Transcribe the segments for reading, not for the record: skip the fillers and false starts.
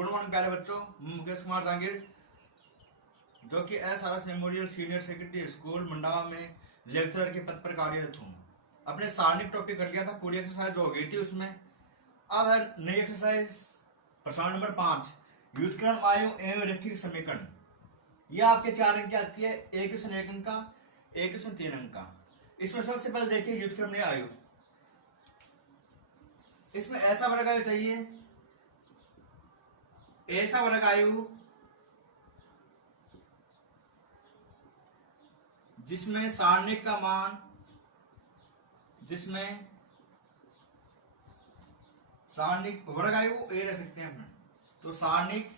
Good morning प्यारे बच्चों, मैं मुकेश कुमार जांगीर जो कि SRS memorial senior secondary school Mandawa में लेक्चरर के पद पर कार्यरत हूँ। अपने सारणिक टॉपिक कर लिया था, पूरी एक्सरसाइज हो गई थी उसमें। अब है नई एक्सरसाइज प्रश्न नंबर 5, व्युत्क्रम आयु एवं रैखिक समीकरण। यह आपके 4 अंक की आती है, एक क्वेश्चन 1 अंक का, एक क्वेश्चन 3 अंक का। इसमें सबसे पहले देखिए व्युत्क्रम आयु। इसमें ऐसा वर्ग आयु चाहिए, ऐसा वर्ग आयु जिसमें सारणिक का मान, जिसमें सारणिक वर्ग आयु ए रह सकते हैं हम, तो सारणिक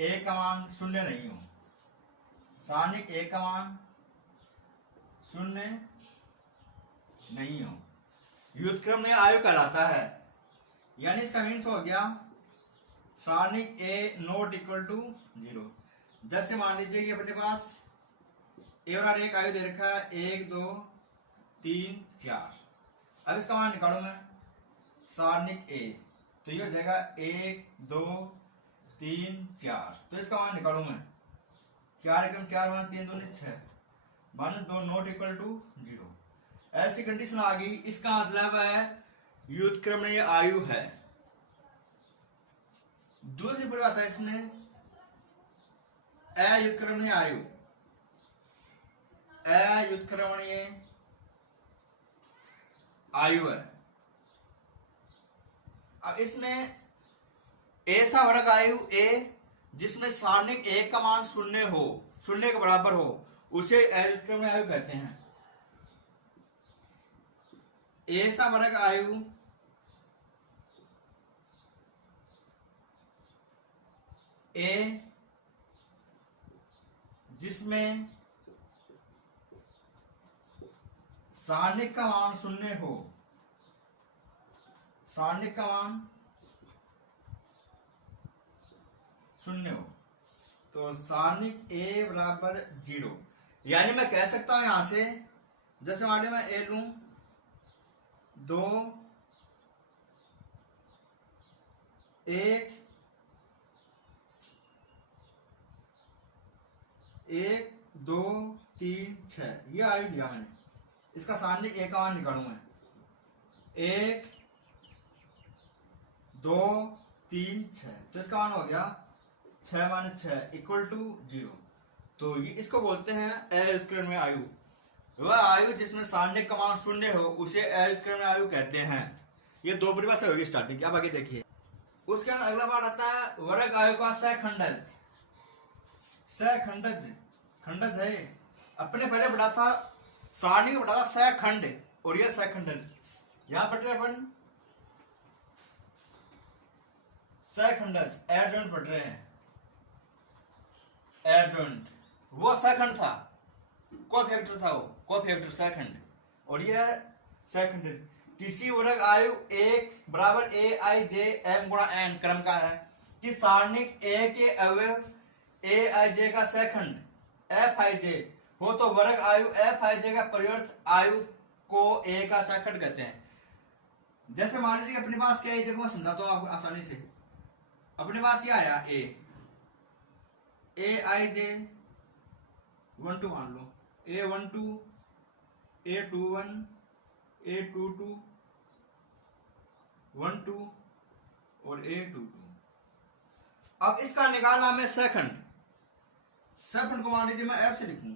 ए का मान 0 नहीं हो, सारणिक ए का मान 0 नहीं हो, व्युत्क्रम में आयु कहलाता है। यानी इसका मीन्स हो गया सारणिक ए नॉट इक्वल टू 0। जैसे मान लीजिए कि अपने पास ए और एक आयु दे रखा है 1 2 3 4। अब इसका मान निकालू मैं, सारणिक ए, तो ये हो जाएगा 1 2 3 4। तो इसका मान निकालू मैं, 4 एकम 4 मान 3 2 6 -2 नॉट इक्वल टू 0। ऐसी कंडीशन आ गई, इसका मतलब है व्युत्क्रम में आयु है। दूसरी परिभाषा इसमें अव्युत्क्रमणीय आयु, अव्युत्क्रमणीय आयु है। अब इसमें ऐसा वर्ग आयु ए जिसमें सारणिक ए का मान 0 हो, 0 के बराबर हो, उसे अव्युत्क्रमणीय आयु कहते हैं। ऐसा वर्ग आयु ए जिसमें सारणिक का मान 0 हो, सारणिक का मान 0 हो, तो सारणिक ए बराबर 0। यानी मैं कह सकता हूं यहां से, जैसे मान लीजिए मैं ए लूं 2 1 1 2 3 6, ये आयु दिया मैंने। इसका सारणिक ए का मान निकालू मैं, 1 2 3 6, तो इसका मान हो गया 6 - 6 इक्वल टू 0। तो ये इसको बोलते हैं अव्युत्क्रमणीय आयु। वह आयु जिसमें सारणिक का मान 0 हो, उसे अव्युत्क्रमणीय आयु कहते हैं। ये 2 परिभाषा होगी स्टार्टिंग की। अब आगे देखिए, उसके बाद अगला पार्ट आता है वर्ग आयु का सहखंडज। सहखंडज, खंडज है, अपने पहले पढ़ा था सारणी में, पढ़ा था सहखंड, और यह सहखंडज। यहां पढ़ रहे अपन सहखंडज, एडजॉइंट पढ़ रहे हैं, एडजॉइंट। वो सहखंड था, कोफैक्टर था, वो कोफैक्टर सहखंड, और यह सहखंड किसी वर्ग आयु 1 बराबर ए आई जे एम गुणा एन क्रम का है कि सारणिक ए के अवयव ए आई जे का सहखंड एफ आई जे हो, तो वर्ग आयु एफ आई जे का परिवर्त आयु को ए का सहखंड कहते हैं। जैसे मान लीजिए अपने पास क्या है, देखो मैं समझाता हूं आपको आसानी से। अपने पास ये आया ए आई जे 1 2 मान लो, A12 A21 A22 1 2 और A22। अब इसका निकालना मैं सहखंड, सहखंड को मान लीजिए मैं F से लिखूं,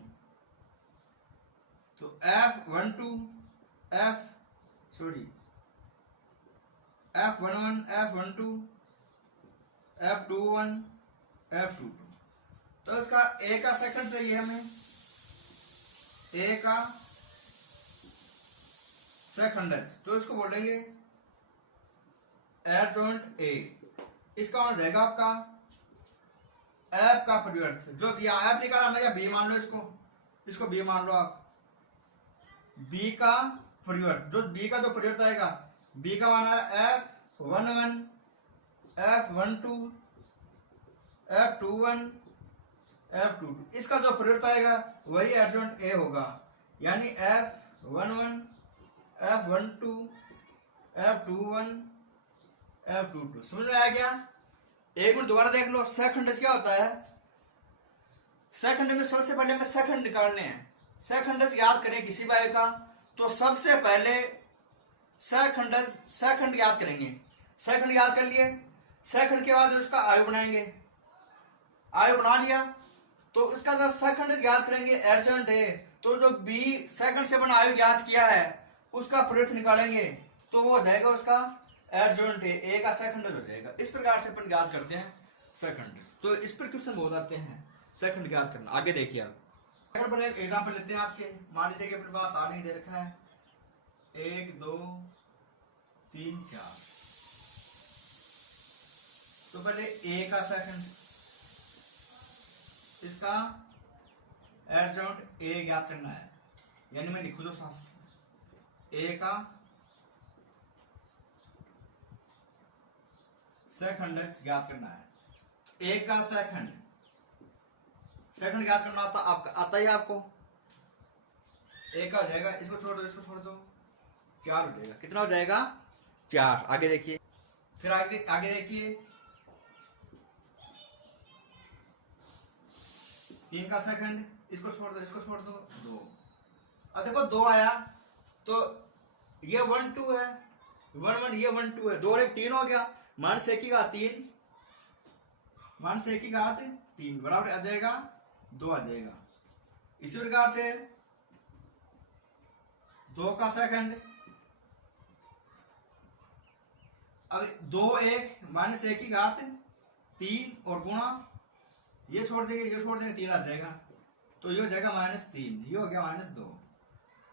तो F12 F11 F12 F21 F22। तो इसका ए का सहखंड चाहिए हमें, ए का सहखंडज, तो इसको बोलेंगे एडजॉइंट ए। इसका मान जाएगा आपका एफ का परिवर्त, जो एफ निकाला हमने, या बी मान लो इसको बी मान लो आप, बी का परिवर्त, जो बी का जो परिवर्त आएगा, बी का मान है F11 F12 F21 F22। इसका जो परिवर्त आएगा वही एडजॉइंट ए होगा। यानी F11 F12 F21 F22 समझ में आ गया। एक मिनट दोबारा देख लो। सेकंड क्या होता है, सेकंड में सबसे पहले हमें सेकंड निकालने हैं। सेकंड याद करें किसी भी आयु का तो सबसे पहले सेकंड याद करेंगे। सेकंड याद कर लिए, सेकंड के बाद उसका आयु बनाएंगे। आयु बना लिया तो उसका जब सेकंड याद करेंगे एडजॉइंट है, तो जो बी सेकंड से बना आयु याद किया है उसका प्रयुक्त निकालेंगे तो वो हो जाएगा उसका एडजॉइंट है, ए का सेकंड हो जाएगा। इस प्रकार से अपन याद करते हैं सेकंड। तो इस पर क्वेश्चन बहुत आते हैं सेकंड याद करना। आगे देखिए आप सेकंड पर एक एग्जांपल लेते हैं आपके। मान लीजिए कि अपने पास आगे दे रखा है 1 2 3 4। तो पहले ए का सेकंड, इसका एडजॉइंट ए ज्ञात करना है। यानी मैं लिखूं तो ए का सेकंड ज्ञात करना है। ए का सेकंड ज्ञात करना आता ही आपको। ए का हो जाएगा, इसको छोड़ दो, इसको छोड़ दो, 4 हो जाएगा। कितना हो जाएगा 4। आगे देखिए, फिर आगे देखिए 3 का सेकंड, इसको छोड़ दो, इसको छोड़ दो, 2। अब देखो 2 आया तो ये 1 2 है, 1 1, ये 1 2 है, 2 और 1 3 हो गया। माइनस 1 की घात 3, माइनस 1 की घात 3 बराबर आ जाएगा 2 आ जाएगा। इसी प्रकार से 2 का सेकंड, अब 2 1 माइनस 1 की घात 3 और गुणा ये छोड़ देंगे, ये छोड़ देंगे, 3 आ जाएगा। तो ये हो जाएगा -3, ये हो गया -2।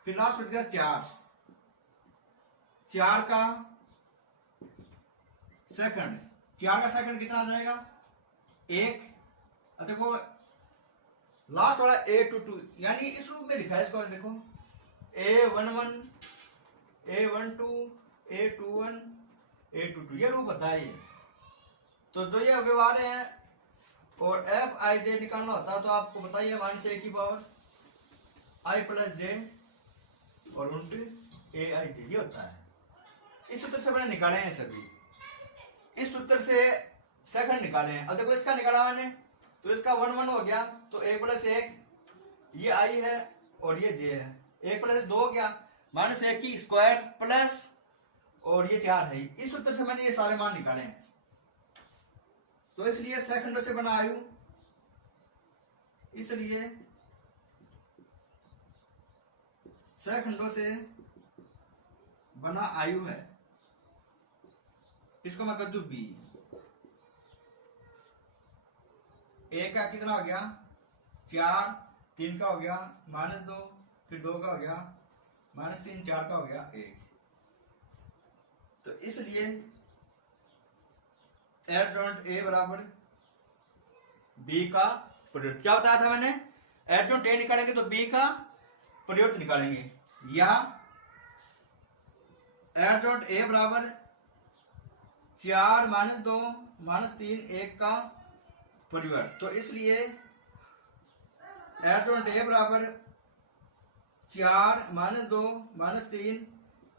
फिर लास्ट बच गया 4 का सेकंड, 4 का सेकंड कितना आ जाएगा 1। अब देखो लास्ट वाला A22, यानी इस रूप में लिखा है इसको। देखो A11 A12 A21 A22 ये रूप बताया ये। तो जो ये व्यवहार है और Fij निकालना होता है तो आपको बताइए -a की पावर i प्लस जे और उल्ट aij ये होता है। इस सूत्र से मैंने निकाले हैं सभी। इस सूत्र से सेकंड निकाले हैं। अब देखो इसका निकाला मैंने तो इसका 1 1 हो गया, तो 1 प्लस 1 ये i है और ये j है। 1 प्लस 2 हो गया, -1 की स्क्वायर प्लस और ये 4 है। इस सूत्र से मैंने ये सारे मान निकाले हैं। तो इसलिए सेकंडों से बना आयु, इसलिए सेकंडों से बना आयु है। इसको मैं कर दूं बी। ए का कितना हो गया 4, 3 का हो गया -2, फिर 2 का हो गया -3, 4 का हो गया 1। तो इसलिए एडजॉइंट ए बराबर बी का प्रयुक्त। क्या बताया था मैंने, एडजॉइंट ए निकालेंगे तो बी का प्रयुक्त निकालेंगे। या एडजॉइंट ए बराबर 4 -2 -3 1 का प्रयुक्त। तो इसलिए एडजॉइंट ए बराबर 4 -2 -3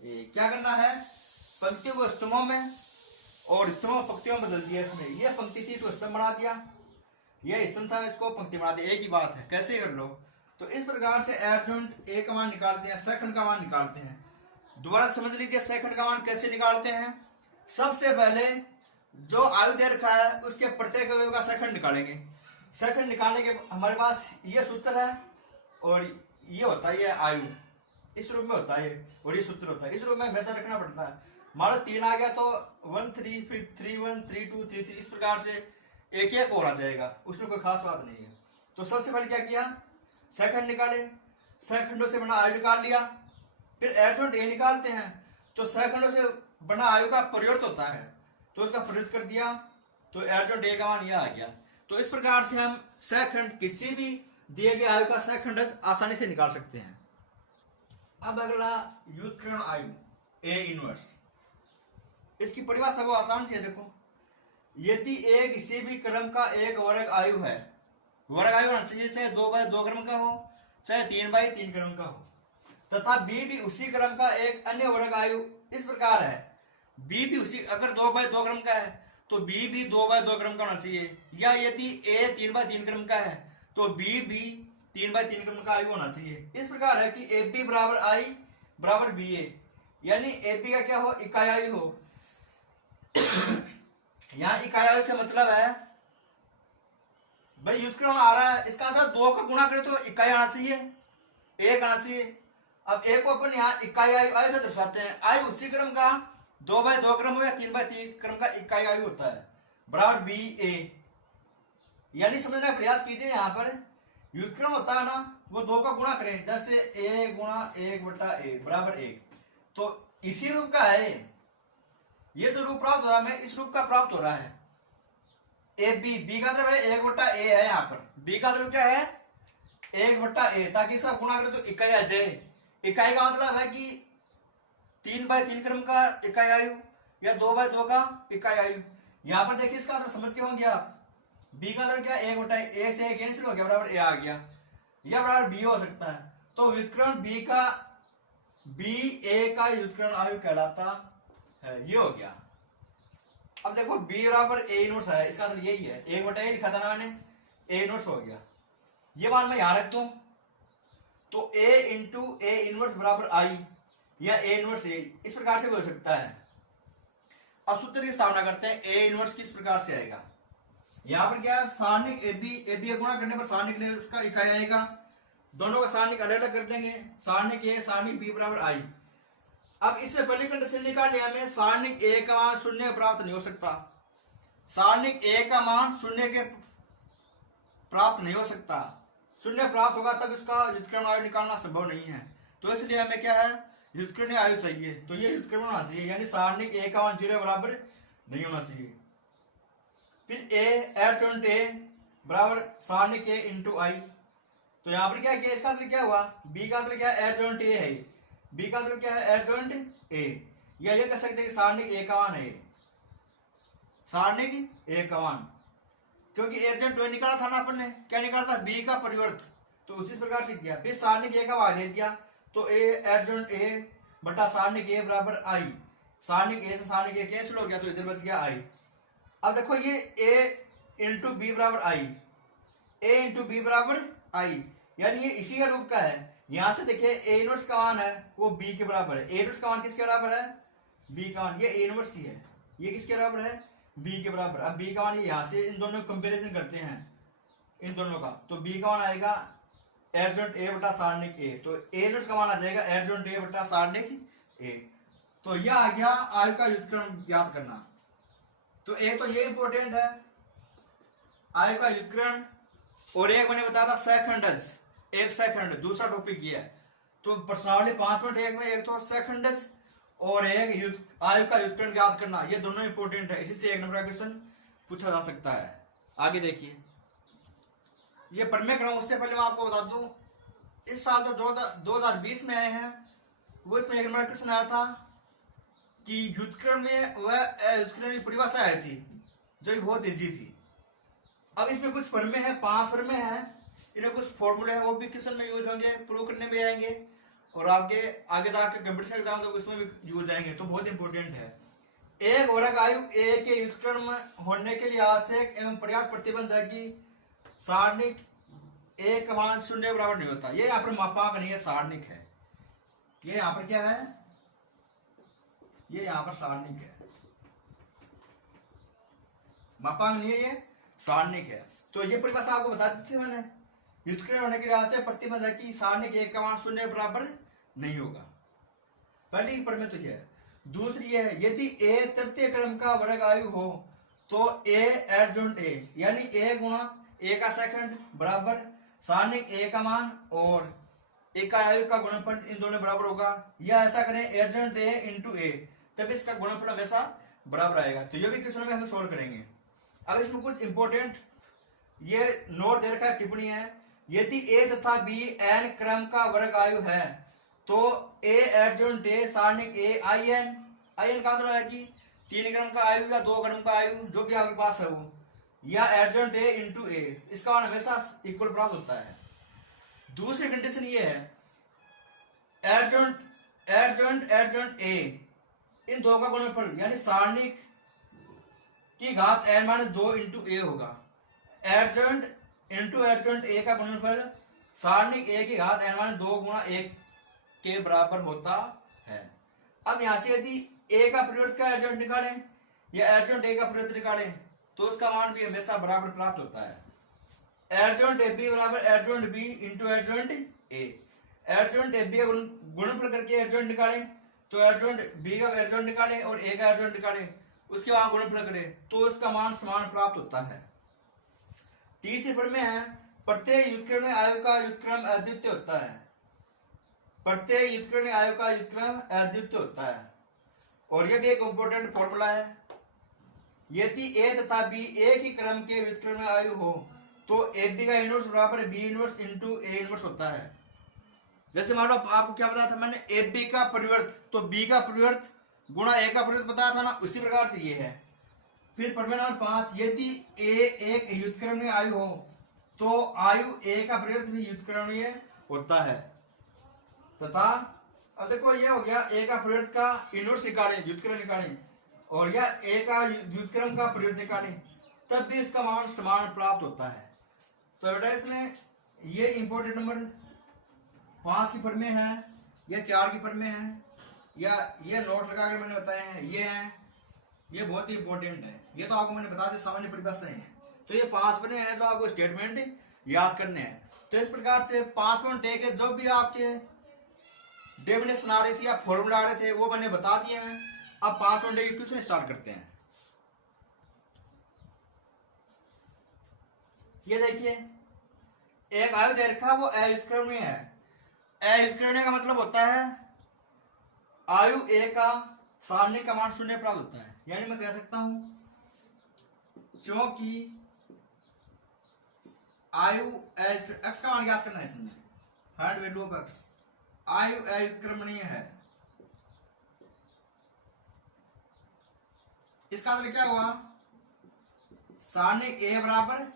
1। क्या करना है, पंक्तियों को स्तंभों में और स्तंभ पंक्तियों में बदल दिया। इसमें ये पंक्ति थी तो स्तंभ बना दिया, ये स्तंभ था इसको पंक्ति बना दिया। एक ही बात है, कैसे कर लो। तो इस प्रकार से एडजॉइंट ए का मान निकालते हैं, सेकंड का मान निकालते हैं। दोबारा समझ लीजिए सेकंड का मान कैसे निकालते हैं। सबसे पहले जो आयु दे रखा है उसके प्रत्येक अवयव का सेकंड निकालेंगे। सेकंड निकालने के हमारे पास ये सूत्र है और ये होता है ये आयु, इस रूप में होता है और ये सूत्र होता है। इस रूप में हमेशा रखना पड़ता है। मान लो 3 आ गया तो 1 3, फिर 3 1 3 2 3 3, इस प्रकार से एक एक और आ जाएगा, उसमें कोई खास बात नहीं है। तो सबसे पहले क्या किया, सेकंड निकाले, सेकंडों से बना आयु निकाल लिया। फिर एडजॉइंट ए निकालते हैं तो सेकंडों से बना आयु का प्रयुक्त होता है, तो उसका प्रयुक्त कर दिया तो एडजॉइंट ए का मान यह आ गया। तो इस प्रकार से हम सेकंड किसी भी दिए गए आयु का सेकंड आसानी से निकाल सकते हैं। अब अगला व्युत्क्रमण आयु ए इनवर्स, इसकी परिभाषा वो आसान सी है। देखो यदि ए किसी भी क्रम का एक वर्ग आयु है, वर्ग आयु होना चाहिए, चाहे 2/2 क्रम का हो चाहे 3/3 क्रम का हो, तथा बी भी उसी क्रम का एक अन्य वर्ग आयु इस प्रकार है बी भी उसी, अगर 2/2 क्रम का है तो बी भी 2/2 क्रम का होना चाहिए, या यदि ए 3/3 क्रम का है तो बी भी 3/3 क्रम का आयु होना चाहिए। इस प्रकार है कि ए बी बराबर आई बराबर बी ए, यानी ए बी का क्या हो, इकाई आयु हो। यहाँ इकाई आयु से मतलब है भाई युद्ध क्रम आ रहा है, इसका मतलब 2 का गुणा करे तो इकाई आना चाहिए, 1 आना चाहिए। अब एक को अपन यहाँ इकाई आयु से दर्शाते हैं, आयु उसी क्रम का 2/2 क्रम हो या 3/3 क्रम का इकाई आयु होता है, बराबर बी ए। यानी समझने का प्रयास कीजिए, यहाँ पर युद्ध क्रम होता है ना, वो 2 का गुणा करें, जैसे a गुणा 1/a बराबर 1, तो इसी रूप का है ये जो रूप प्राप्त हो रहा है, इस रूप का प्राप्त हो रहा है। ए बी, बी का मतलब 1/a है, यहाँ पर बी का मतलब क्या है 1/a, ताकि इसका गुणा करें तो इकाई आ जाए। इकाई का मतलब है कि 3/3 क्रम का इकाई आयु या 2/2 का इकाई आयु। यहाँ पर देखिए इसका मतलब समझ के होंगे आप, बी का मतलब क्या 1/a से कैंसिल हो गया, बराबर a आ गया, या बराबर b हो सकता है। तो व्युत्क्रम b का बी ए का व्युत्क्रम आयु कहलाता है, ये हो गया। अब देखो b बराबर a इनवर्स है, इसका मतलब यही है, 1/a लिखा था ना मैंने, a इनवर्स हो गया। ये मान मैं यहां रख दूं तो a इंटू a इनवर्स बराबर i या a इनवर्स a, इस प्रकार से बोल सकता है। अब सूत्र की स्थापना करते हैं, a इनवर्स किस प्रकार से आएगा। यहाँ पर क्या है, सारणिक ए बी का गुणा करने पर सारणिक ले उसका इकाई आएगा, दोनों का सारणिक अलग अलग कर देंगे, सारणिक ए सारणिक बी बराबर आई। अब इससे पहली कंडीशन निकालनी हमें, सारणिक ए का मान 0 प्राप्त नहीं हो सकता, सारणिक ए का मान 0 के प्राप्त नहीं हो सकता, 0 प्राप्त होगा तब इसका व्युत्क्रमण आयु निकालना संभव नहीं है। तो इसलिए हमें क्या है, व्युत्क्रमण आयु चाहिए, तो ये व्युत्क्रमण होना चाहिए, यानी सारणिक ए का मान 0 बराबर नहीं होना चाहिए। फिर a एडजॉइंट a बराबर सारणिक a इंटू आई, तो यहाँ पर क्या किया, इसका मतलब क्या हुआ, b का मतलब क्या है एडजॉइंट a है, b का मतलब क्या है एडजॉइंट a, या ये कह सकते हैं कि सारणिक a का मान है, सारणिक a का मान, क्योंकि एडजॉइंट a निकाला था ना अपन ने, क्या निकाला था b का परिवर्त, तो उसी प्रकार से किया। फिर सारणिक a का भाग दे दिया, तो a एडजॉइंट a बटा सारणिक a बराबर i, सारणिक a से सारणिक a कैंसिल हो गया तो इधर बच गया i। अब देखो ये a इंटू बी बराबर आई, a इंटू बी बराबर आई, यानी ये इसी का रूप का है। यहां से देखिए a इनवर्स का मान है वो b के बराबर है, a इनवर्स का मान किसके बराबर है, b का मान, ये a इनवर्स ही है, ये किसके बराबर है, b के बराबर। अब b का मान यहाँ से इन दोनों कंपेरिजन करते हैं इन दोनों का, तो b का मान आएगा एडजॉइंट a बटा सारणिक a, तो a इनवर्स का मान आ जाएगा एडजॉइंट a बटा सारणिक a। तो यह आ गया आयु का व्युत्क्रम ज्ञात करना। तो एक तो ये इंपॉर्टेंट है आयु का व्युत्क्रम, और एक मैंने बताया था सेकंडज, एक सेकंड, दूसरा टॉपिक ये है। तो प्रश्नावली 5.1 में एक तो सेकंडज और एक आयु का व्युत्क्रम ज्ञात करना, ये दोनों इंपॉर्टेंट है, इसी से 1 नंबर का क्वेश्चन पूछा जा सकता है। आगे देखिए, ये प्रमेय क्रम, उससे पहले मैं आपको बता दूं, इस साल जो 2020 में आए हैं वो इसमें 1 नंबर क्वेश्चन आया था कि व्युत्क्रम में वह व्युत्क्रम की परिभाषा आई थी जो बहुत इजी थी। अब इसमें कुछ प्रमेय है, 5 प्रमेय है, इन्हें कुछ फॉर्मूले हैं वो भी क्वेश्चन में यूज होंगे, प्रूव करने में आएंगे, और आगे जाके कंप्यूटर एग्जाम तो उसमें भी यूज आएंगे, तो बहुत इंपॉर्टेंट है। एक वर्ग आयु ए के व्युत्क्रम होने के लिए आवश्यक एवं पर्याप्त प्रतिबंध है कि सारणिक ए का मान 0 बराबर नहीं होता। ये यहाँ पर मापांक नहीं है, सारणिक है, ये यहाँ पर क्या है, ये यहाँ पर सारणिक है, मापांक नहीं है, ये सारणिक है। तो ये परिभाषा आपको बता दी थी मैंने, व्युत्क्रम होने के लिहाज से प्रतिबंध है कि सारणिक एक का मान 0 बराबर नहीं होगा। पहली प्रमेय तो यह है। दूसरी ये है, यदि a तृतीय क्रम का वर्ग आयु हो तो a एडजॉइंट a, यानी a गुणा a का सेकंड बराबर सारणिक a का मान और a का आयु का गुणनफल, इन दोनों बराबर होगा, या ऐसा करें एडजॉइंट a इंटू a, तब इसका गुणनफल हमेशा बराबर आएगा। तो ये भी क्वेश्चन में हम सोल्व करेंगे। अब इसमें कुछ इंपॉर्टेंट ये नोट दे रखा है, टिप्पणी है, यदि a तथा b n क्रम का वर्ग आयु है तो a adjoint a सारणिक a in का मतलब है कि 3 क्रम का आयु या 2 क्रम का आयु जो भी आपके पास है वो, या एडजॉइंट a इंटू a, इसका मान हमेशा इक्वल प्राप्त होता है। दूसरी कंडीशन ये है, एडजॉइंट a इन दो का गुणनफल यानी सारणिक की घात n माइनस 2 इंटू ए होगा। एडजॉइंट इंटू एडजॉइंट ए का गुणनफल सारणिक ए की घात n माइनस 2 गुणा 1 के बराबर होता है। अब यहां से यदि ए का परिवर्त का एडजॉइंट निकालें या एडजॉइंट ए का परिवर्त निकालें तो उसका मान भी हमेशा बराबर प्राप्त होता है। एडजॉइंट ए बी बराबर adjoint B into adjoint A. Adjoint A B का गुणनफल करके एडजॉइंट निकालें तो एडजॉइंट बी का एडजॉइंट निकालें और ए का एडजॉइंट निकालें, उसके वहां गुणनफल करें तो उसका मान समान प्राप्त होता है। तीसरे पद में है प्रत्येक व्युत्क्रम आयु का व्युत्क्रम अद्वितीय होता है। प्रत्येक व्युत्क्रम आयु का व्युत्क्रम अद्वितीय होता है और यह भी एक इंपॉर्टेंट फॉर्मूला है। यदि ए तथा बी एक ही क्रम के व्युत्क्रम आयु हो तो ए बी का इनवर्स बराबर B inverse into A inverse होता है। जैसे मान लो आपको क्या बताया था मैंने, ए बी का परिवर्त तो बी का परिवर्त गुणा ए का परिवर्त बताया था ना, उसी प्रकार से ये है। फिर प्रमेय नंबर 5, यदि ए एक व्युत्क्रमणीय आयु हो तो आयु ए का परिवर्त भी व्युत्क्रमणीय होता है तथा अब देखो ये हो गया ए का परिवर्त का इनवर्स निकालें, व्युत्क्रम निकालें और या ए का व्युत्क्रम का परिवर्त निकालें तब भी इसका मान समान प्राप्त होता है। तो बेटा इसमें ये इंपॉर्टेंट नंबर 5 की प्रमेय है या 4 की प्रमेय है या ये नोट लगाकर मैंने बताए हैं ये हैं, ये बहुत ही इंपॉर्टेंट है। ये तो आपको मैंने बता दिया सामान्य परिभाषा है। तो ये 5 प्रमेय है जो आपको स्टेटमेंट याद करने हैं। तो इस प्रकार से 5.1 के जो भी आपके डेफिनेशन आ रही थी या फॉर्मूला आ रहे थे वो मैंने बता दिए हैं। अब 5.1 के क्वेश्चन स्टार्ट करते हैं। ये देखिए एक आयु दे रखा है वो अव्युत्क्रमणीय है। अव्युत्क्रमणीय का मतलब होता है आयु ए का सारणिक का मान 0 प्राप्त होता है। यानी मैं कह सकता हूं क्योंकि आयु एक्स का मान ज्ञात करना है इसमें, फाइंड वैल्यू ऑफ एक्स, आयु अव्युत्क्रमणीय है। इसका मतलब क्या हुआ, सारणिक ए बराबर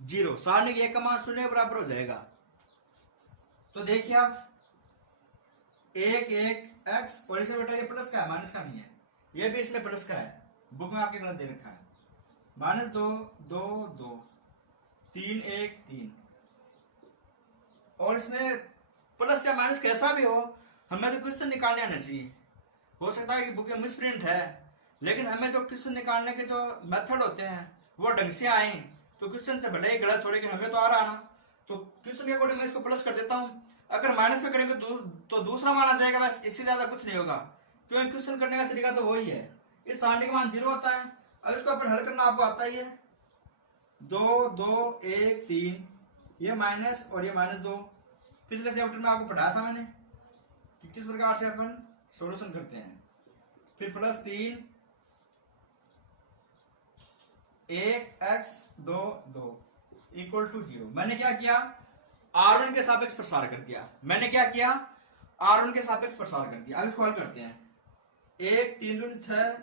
0, सारणिक ए का मान 0 बराबर हो जाएगा। तो देखिए आप 1 1 एक्स और इसमें बेटा ये प्लस का है माइनस का नहीं है, ये भी इसमें प्लस का है, बुक में आपके गलत दे रखा है। -2 2 2 3 1 3 और इसमें प्लस या माइनस कैसा भी हो हमें तो क्वेश्चन निकालने आना चाहिए। हो सकता है कि बुक में मिसप्रिंट है लेकिन हमें जो क्वेश्चन निकालने के जो मेथड होते हैं वो ढंग से आए तो क्वेश्चन से भले ही गलत हो लेकिन हमें तो आ रहा ना, तो क्वेश्चन के अकॉर्डिंग मैं इसको प्लस कर देता हूँ। अगर माइनस में करेंगे तो दूसरा मान आ जाएगा, बस इससे ज्यादा कुछ नहीं होगा क्योंकि क्वेश्चन करने का तरीका तो वही है। इस सारणिक मान 0 होता है। अब इसको अपन हल करना आपको आता ही है। 2 2 1 3 ये माइनस और ये -2 पिछले चैप्टर में आपको पढ़ाया था मैंने कि किस प्रकार से अपन सॉल्यूशन करते हैं। फिर +3 1 x 2 2 इक्वल टू 0। मैंने क्या किया, R1 के सापेक्ष प्रसार कर दिया। मैंने क्या किया, R1 के सापेक्ष प्रसार कर दिया। अब इसको हल करते हैं। 1 3 दूनी 6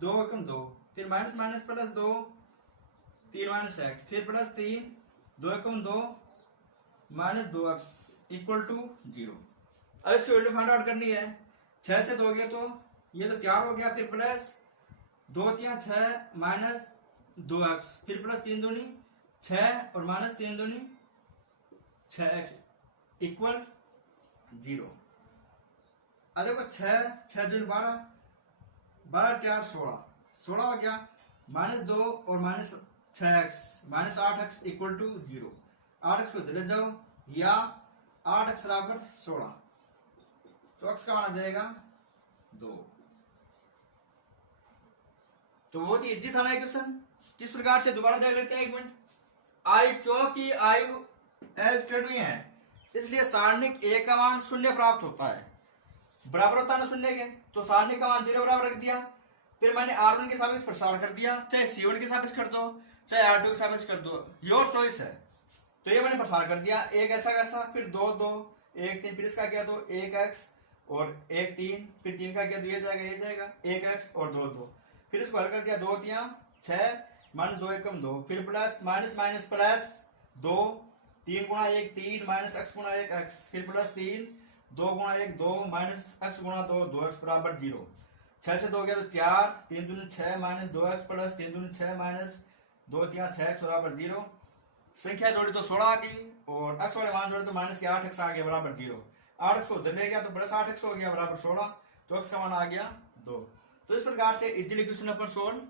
2 एकम 2 फिर माइनस माइनस +2 3 - x फिर +3 2 एकम 2 -2x इक्वल टू 0। अब इसकी वैल्यू फाइंड आउट करनी है। 6 से 2 गया तो ये तो 4 हो गया, फिर प्लस 2 3 6 -2x फिर +3 दूनी 6 और -3 दूनी 6x इक्वल 0। अब देखो 6 6 दूनी 12 12 4 16 16 हो गया, -2 और -6x -8x equal to 0। 8x को इधर जाओ या 8x बराबर 16 तो x का मान आ जाएगा 2। तो बहुत ही इजी था ना क्वेश्चन। किस प्रकार से दोबारा देख लेते हैं, 1 मिनट। आयु चौकी आयु अव्युत्क्रमणीय है इसलिए सारणिक ए का मान 0 प्राप्त होता है, बराबर होता है ना 0 के, तो सारणिक का मान 0 बराबर रख दिया। फिर मैंने R1 के सापेक्ष प्रसार कर दिया, चाहे C1 के सापेक्ष कर दो चाहे R2 के सापेक्ष कर दो, योर चॉइस है। तो ये मैंने प्रसार कर दिया, एक ऐसा कैसा, फिर 2 2 1 3 फिर इसका किया तो 1x और 1 3 फिर 3 का किया तो ये जाएगा 1x और 2 2 फिर इसको हल कर दिया। 2 3 6 -2 एकम 2 फिर प्लस माइनस माइनस प्लस 2 3 गुणा 1 3 -x गुणा 1 x फिर +3 2 गुणा 1 2 -x गुणा 2 2x बराबर 0। 6 से 2 गया तो 4, 3 दूनी 6 माइनस 2x प्लस 3 दूनी 6 माइनस 2 3 6x बराबर 0। संख्या जोड़ी तो 16 आ गई और x वाले मान जोड़े तो माइनस के 8x आ गया बराबर 0। 8x को उधर ले गया तो प्लस 8x हो गया बराबर 16, तो x का मान आ गया 2। तो इस प्रकार से इजीली क्वेश्चन अपन सोल्व